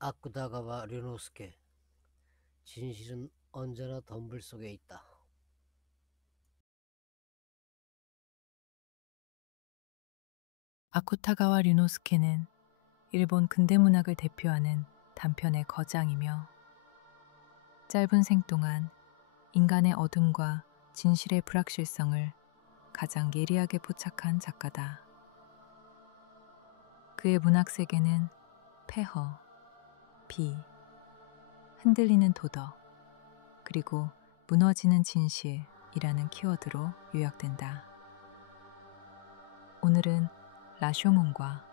아쿠다가와 류노스케. 진실은 언제나 덤불 속에 있다. 아쿠타가와 류노스케는 일본 근대문학을 대표하는 단편의 거장이며 짧은 생 동안 인간의 어둠과 진실의 불확실성을 가장 예리하게 포착한 작가다. 그의 문학 세계는 폐허, 비, 흔들리는 도덕, 그리고 무너지는 진실이라는 키워드로 요약된다. 오늘은 라쇼몬과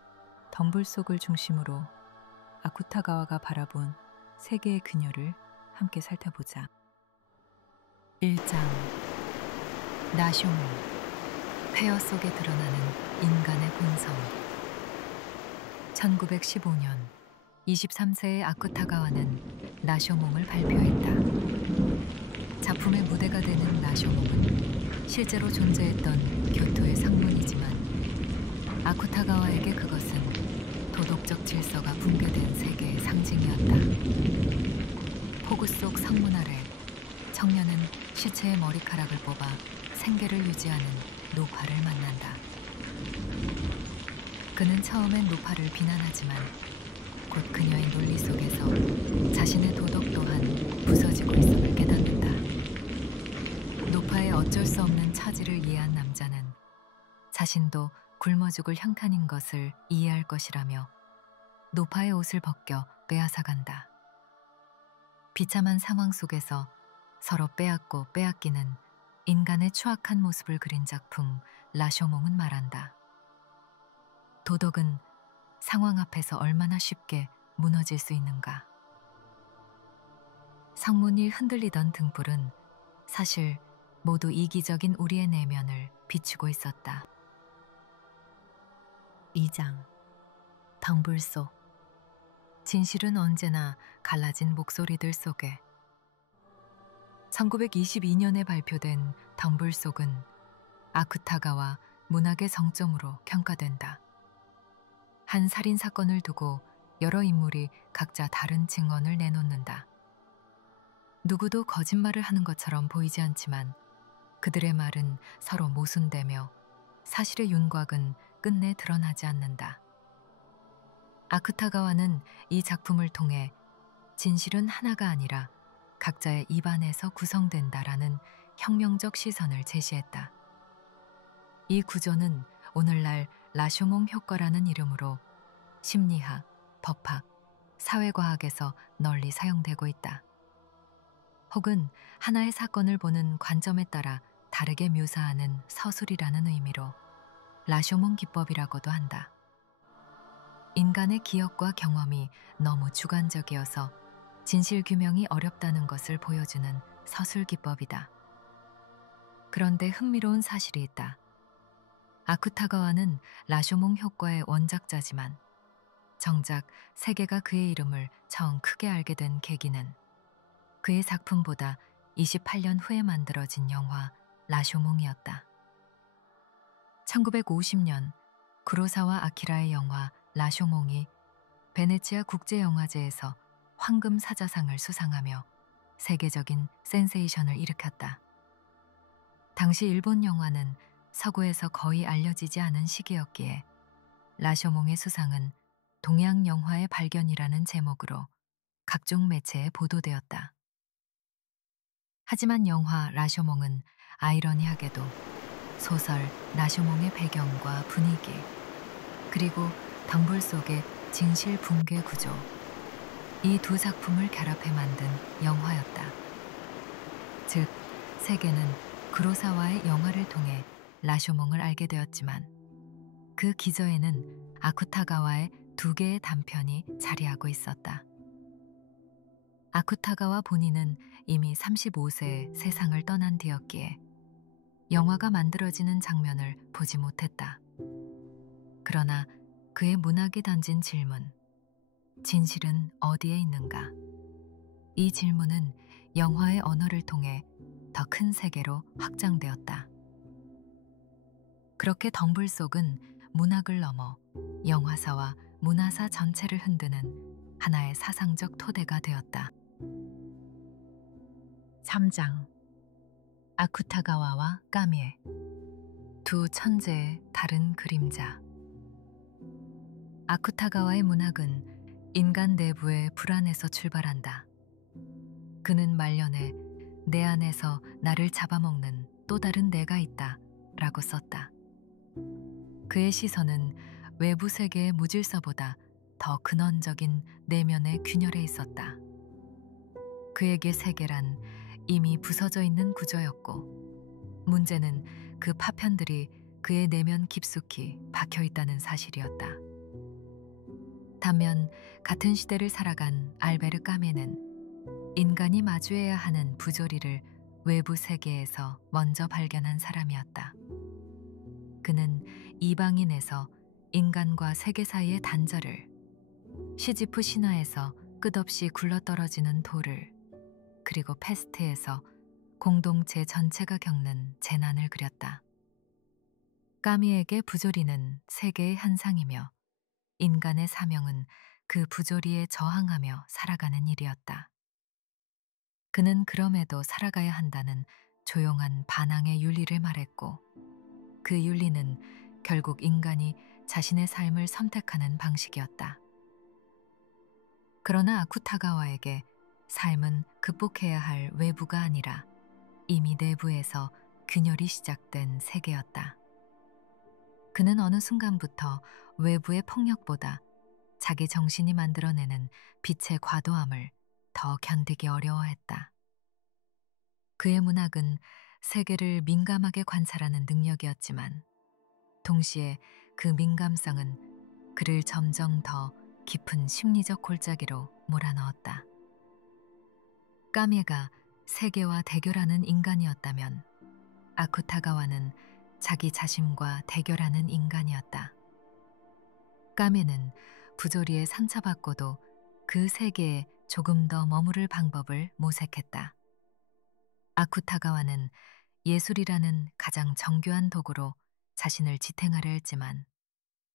덤불 속을 중심으로 아쿠타가와가 바라본 세계의 그녀를 함께 살펴보자. 1장 라쇼몬, 폐허 속에 드러나는 인간의 본성. 1915년 23세의 아쿠타가와는 라쇼몽을 발표했다. 작품의 무대가 되는 라쇼몽은 실제로 존재했던 교토의 상문이지만 아쿠타가와에게 그것은 도덕적 질서가 붕괴된 세계의 상징이었다. 폭우 속 상문 아래 청년은 시체의 머리카락을 뽑아 생계를 유지하는 노파를 만난다. 그는 처음엔 노파를 비난하지만 곧 그녀의 논리 속에서 자신의 도덕 또한 부서지고 있음을 깨닫는다. 노파의 어쩔 수 없는 처지를 이해한 남자는 자신도 굶어 죽을 형편인 것을 이해할 것이라며 노파의 옷을 벗겨 빼앗아간다. 비참한 상황 속에서 서로 빼앗고 빼앗기는 인간의 추악한 모습을 그린 작품 라쇼몽은 말한다. 도덕은 상황 앞에서 얼마나 쉽게 무너질 수 있는가. 상문이 흔들리던 등불은 사실 모두 이기적인 우리의 내면을 비추고 있었다. 2장 덤불 속. 진실은 언제나 갈라진 목소리들 속에. 1922년에 발표된 덤불 속은 아쿠타가와 문학의 정점으로 평가된다. 한 살인 사건을 두고 여러 인물이 각자 다른 증언을 내놓는다. 누구도 거짓말을 하는 것처럼 보이지 않지만 그들의 말은 서로 모순되며 사실의 윤곽은 끝내 드러나지 않는다. 아쿠타가와는 이 작품을 통해 진실은 하나가 아니라 각자의 입안에서 구성된다라는 혁명적 시선을 제시했다. 이 구조는 오늘날 라쇼몽 효과라는 이름으로 심리학, 법학, 사회과학에서 널리 사용되고 있다. 혹은 하나의 사건을 보는 관점에 따라 다르게 묘사하는 서술이라는 의미로 라쇼몽 기법이라고도 한다. 인간의 기억과 경험이 너무 주관적이어서 진실 규명이 어렵다는 것을 보여주는 서술 기법이다. 그런데 흥미로운 사실이 있다. 아쿠타가와는 라쇼몽 효과의 원작자지만 정작 세계가 그의 이름을 처음 크게 알게 된 계기는 그의 작품보다 28년 후에 만들어진 영화 라쇼몽이었다. 1950년 구로사와 아키라의 영화 라쇼몽이 베네치아 국제영화제에서 황금 사자상을 수상하며 세계적인 센세이션을 일으켰다. 당시 일본 영화는 서구에서 거의 알려지지 않은 시기였기에 라쇼몽의 수상은 동양 영화의 발견이라는 제목으로 각종 매체에 보도되었다. 하지만 영화 라쇼몽은 아이러니하게도 소설 라쇼몽의 배경과 분위기, 그리고 덤불 속의 진실 붕괴 구조, 이 두 작품을 결합해 만든 영화였다. 즉, 세계는 구로사와의 영화를 통해 라쇼몽을 알게 되었지만 그 기저에는 아쿠타가와의 두 개의 단편이 자리하고 있었다. 아쿠타가와 본인은 이미 35세에 세상을 떠난 뒤였기에 영화가 만들어지는 장면을 보지 못했다. 그러나 그의 문학이 던진 질문, 진실은 어디에 있는가? 이 질문은 영화의 언어를 통해 더 큰 세계로 확장되었다. 그렇게 덤불 속은 문학을 넘어 영화사와 문화사 전체를 흔드는 하나의 사상적 토대가 되었다. 3장. 아쿠타가와와 까미에, 두 천재의 다른 그림자. 아쿠타가와의 문학은 인간 내부의 불안에서 출발한다. 그는 말년에 내 안에서 나를 잡아먹는 또 다른 내가 있다 라고 썼다. 그의 시선은 외부 세계의 무질서보다 더 근원적인 내면의 균열에 있었다. 그에게 세계란 이미 부서져 있는 구조였고, 문제는 그 파편들이 그의 내면 깊숙이 박혀 있다는 사실이었다. 반면 같은 시대를 살아간 알베르 까메는 인간이 마주해야 하는 부조리를 외부 세계에서 먼저 발견한 사람이었다. 그는 이방인에서 인간과 세계 사이의 단절을, 시지프 신화에서 끝없이 굴러떨어지는 돌을, 그리고 페스트에서 공동체 전체가 겪는 재난을 그렸다. 까미에게 부조리는 세계의 현상이며 인간의 사명은 그 부조리에 저항하며 살아가는 일이었다. 그는 그럼에도 살아가야 한다는 조용한 반항의 윤리를 말했고, 그 윤리는 결국 인간이 자신의 삶을 선택하는 방식이었다. 그러나 아쿠타가와에게 삶은 극복해야 할 외부가 아니라 이미 내부에서 균열이 시작된 세계였다. 그는 어느 순간부터 외부의 폭력보다 자기 정신이 만들어내는 빛의 과도함을 더 견디기 어려워했다. 그의 문학은 세계를 민감하게 관찰하는 능력이었지만, 동시에 그 민감성은 그를 점점 더 깊은 심리적 골짜기로 몰아넣었다. 까미가 세계와 대결하는 인간이었다면, 아쿠타가와는 자기 자신과 대결하는 인간이었다. 까미는 부조리에 상처받고도 그 세계에 조금 더 머무를 방법을 모색했다. 아쿠타가와는 예술이라는 가장 정교한 도구로 자신을 지탱하려 했지만,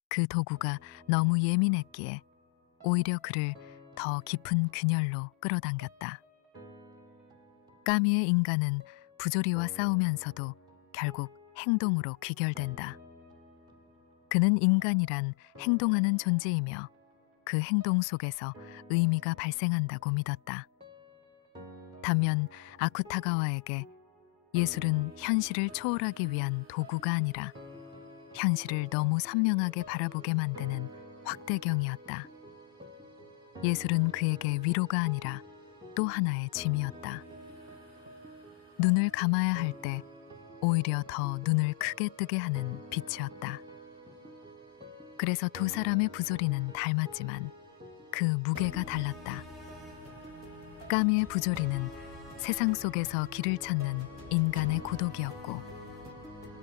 그 도구가 너무 예민했기에 오히려 그를 더 깊은 균열로 끌어당겼다. 까미의 인간은 부조리와 싸우면서도 결국 행동으로 귀결된다. 그는 인간이란 행동하는 존재이며 그 행동 속에서 의미가 발생한다고 믿었다. 반면 아쿠타가와에게 예술은 현실을 초월하기 위한 도구가 아니라 현실을 너무 선명하게 바라보게 만드는 확대경이었다. 예술은 그에게 위로가 아니라 또 하나의 짐이었다. 눈을 감아야 할 때 오히려 더 눈을 크게 뜨게 하는 빛이었다. 그래서 두 사람의 부조리는 닮았지만 그 무게가 달랐다. 까미의 부조리는 세상 속에서 길을 찾는 인간의 고독이었고,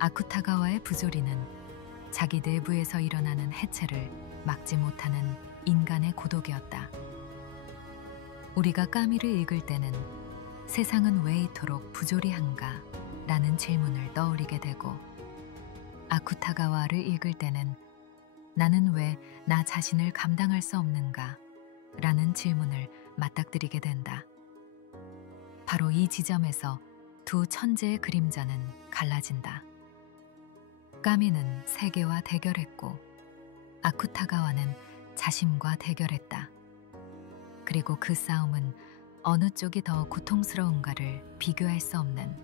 아쿠타가와의 부조리는 자기 내부에서 일어나는 해체를 막지 못하는 인간의 고독이었다. 우리가 까미를 읽을 때는 세상은 왜 이토록 부조리한가? 라는 질문을 떠올리게 되고, 아쿠타가와를 읽을 때는 나는 왜 나 자신을 감당할 수 없는가? 라는 질문을 맞닥뜨리게 된다. 바로 이 지점에서 두 천재의 그림자는 갈라진다. 까미는 세계와 대결했고, 아쿠타가와는 자신과 대결했다. 그리고 그 싸움은 어느 쪽이 더 고통스러운가를 비교할 수 없는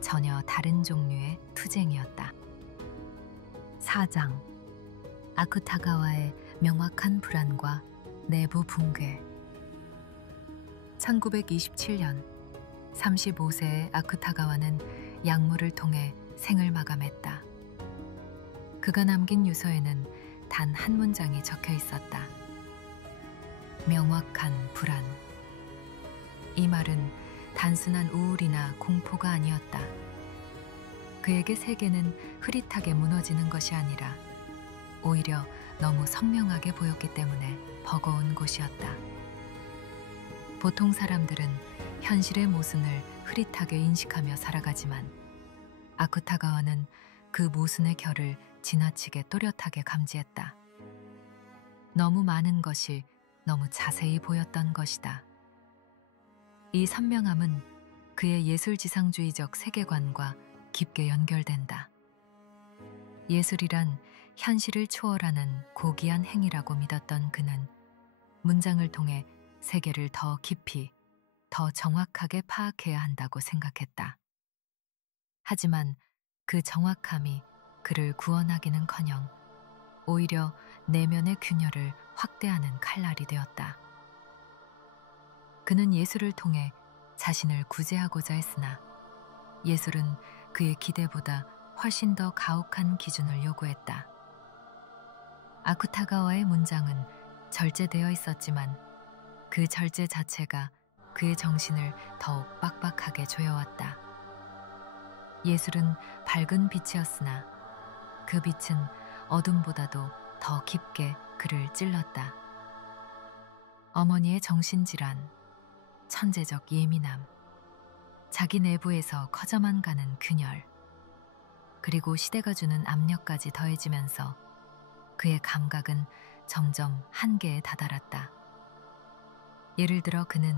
전혀 다른 종류의 투쟁이었다. 4장. 아쿠타가와의 명확한 불안과 내부 붕괴. 1927년 35세의 아쿠타가와는 약물을 통해 생을 마감했다. 그가 남긴 유서에는 단 한 문장이 적혀 있었다. 명확한 불안. 이 말은 단순한 우울이나 공포가 아니었다. 그에게 세계는 흐릿하게 무너지는 것이 아니라 오히려 너무 선명하게 보였기 때문에 버거운 곳이었다. 보통 사람들은 현실의 모순을 흐릿하게 인식하며 살아가지만, 아쿠타가와는 그 모순의 결을 지나치게 또렷하게 감지했다. 너무 많은 것이 너무 자세히 보였던 것이다. 이 선명함은 그의 예술지상주의적 세계관과 깊게 연결된다. 예술이란 현실을 초월하는 고귀한 행위라고 믿었던 그는 문장을 통해 세계를 더 깊이, 더 정확하게 파악해야 한다고 생각했다. 하지만 그 정확함이 그를 구원하기는커녕 오히려 내면의 균열을 확대하는 칼날이 되었다. 그는 예술을 통해 자신을 구제하고자 했으나 예술은 그의 기대보다 훨씬 더 가혹한 기준을 요구했다. 아쿠타가와의 문장은 절제되어 있었지만 그 절제 자체가 그의 정신을 더욱 빡빡하게 조여왔다. 예술은 밝은 빛이었으나 그 빛은 어둠보다도 더 깊게 그를 찔렀다. 어머니의 정신질환, 천재적 예민함, 자기 내부에서 커져만 가는 균열, 그리고 시대가 주는 압력까지 더해지면서 그의 감각은 점점 한계에 다다랐다. 예를 들어 그는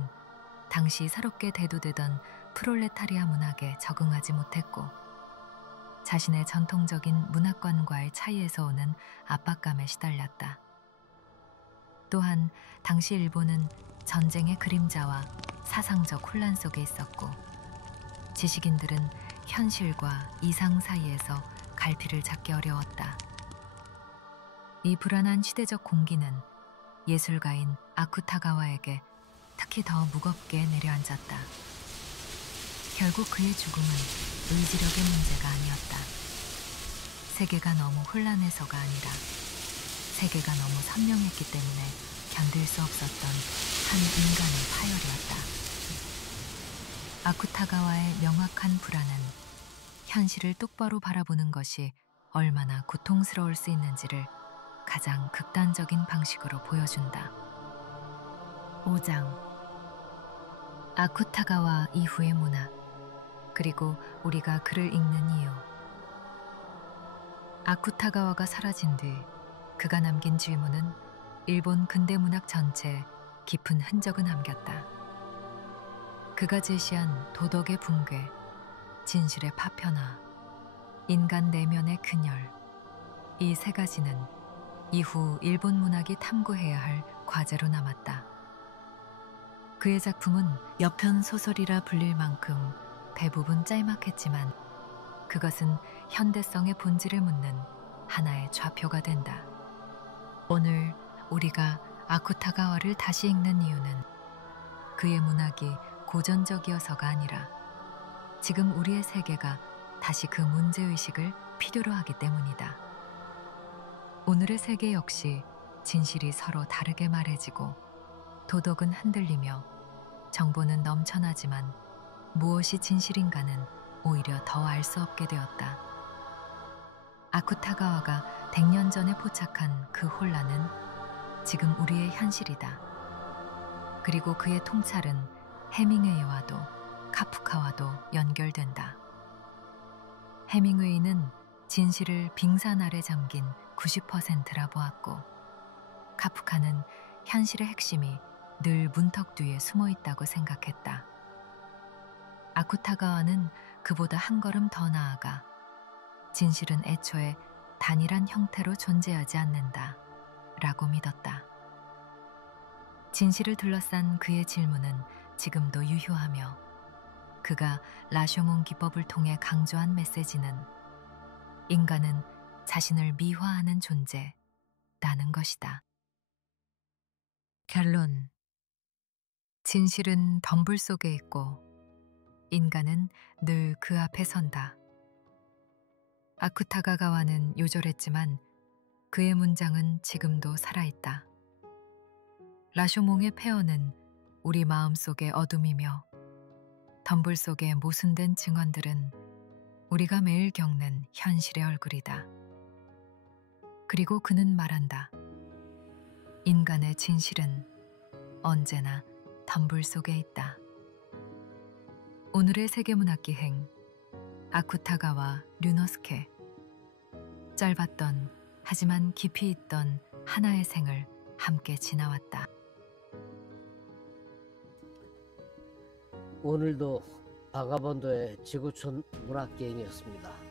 당시 새롭게 대두되던 프롤레타리아 문학에 적응하지 못했고 자신의 전통적인 문화권과의 차이에서 오는 압박감에 시달렸다. 또한 당시 일본은 전쟁의 그림자와 사상적 혼란 속에 있었고 지식인들은 현실과 이상 사이에서 갈피를 잡기 어려웠다. 이 불안한 시대적 공기는 예술가인 아쿠타가와에게 특히 더 무겁게 내려앉았다. 결국 그의 죽음은 의지력의 문제가 아니었다. 세계가 너무 혼란해서가 아니라 세계가 너무 선명했기 때문에 견딜 수 없었던 한 인간의 파열이었다. 아쿠타가와의 명확한 불안은 현실을 똑바로 바라보는 것이 얼마나 고통스러울 수 있는지를 가장 극단적인 방식으로 보여준다. 5장 아쿠타가와 이후의 문학, 그리고 우리가 그를 읽는 이유. 아쿠타가와가 사라진 뒤 그가 남긴 질문은 일본 근대문학 전체에 깊은 흔적을 남겼다. 그가 제시한 도덕의 붕괴, 진실의 파편화, 인간 내면의 균열, 이 세 가지는 이후 일본 문학이 탐구해야 할 과제로 남았다. 그의 작품은 여편 소설이라 불릴 만큼 대부분 짤막했지만 그것은 현대성의 본질을 묻는 하나의 좌표가 된다. 오늘 우리가 아쿠타가와를 다시 읽는 이유는 그의 문학이 고전적이어서가 아니라 지금 우리의 세계가 다시 그 문제의식을 필요로 하기 때문이다. 오늘의 세계 역시 진실이 서로 다르게 말해지고 도덕은 흔들리며 정보는 넘쳐나지만 무엇이 진실인가는 오히려 더 알 수 없게 되었다. 아쿠타가와가 100년 전에 포착한 그 혼란은 지금 우리의 현실이다. 그리고 그의 통찰은 해밍웨이와도 카프카와도 연결된다. 해밍웨이는 진실을 빙산 아래 잠긴 90%라 보았고 카프카는 현실의 핵심이 늘 문턱 뒤에 숨어 있다고 생각했다. 아쿠타가와는 그보다 한 걸음 더 나아가 진실은 애초에 단일한 형태로 존재하지 않는다 라고 믿었다. 진실을 둘러싼 그의 질문은 지금도 유효하며 그가 라쇼몽 기법을 통해 강조한 메시지는 인간은 자신을 미화하는 존재라는 것이다. 결론. 진실은 덤불 속에 있고 인간은 늘 그 앞에 선다. 아쿠타가와는 요절했지만 그의 문장은 지금도 살아있다. 라쇼몽의 폐허는 우리 마음속의 어둠이며 덤불 속의 모순된 증언들은 우리가 매일 겪는 현실의 얼굴이다. 그리고 그는 말한다. 인간의 진실은 언제나 덤불 속에 있다. 오늘의 세계문학 기행 아쿠타가와 류노스케. 짧았던 하지만 깊이 있던 하나의 생을 함께 지나왔다. 오늘도 바가본도의 지구촌 문학여행이었습니다.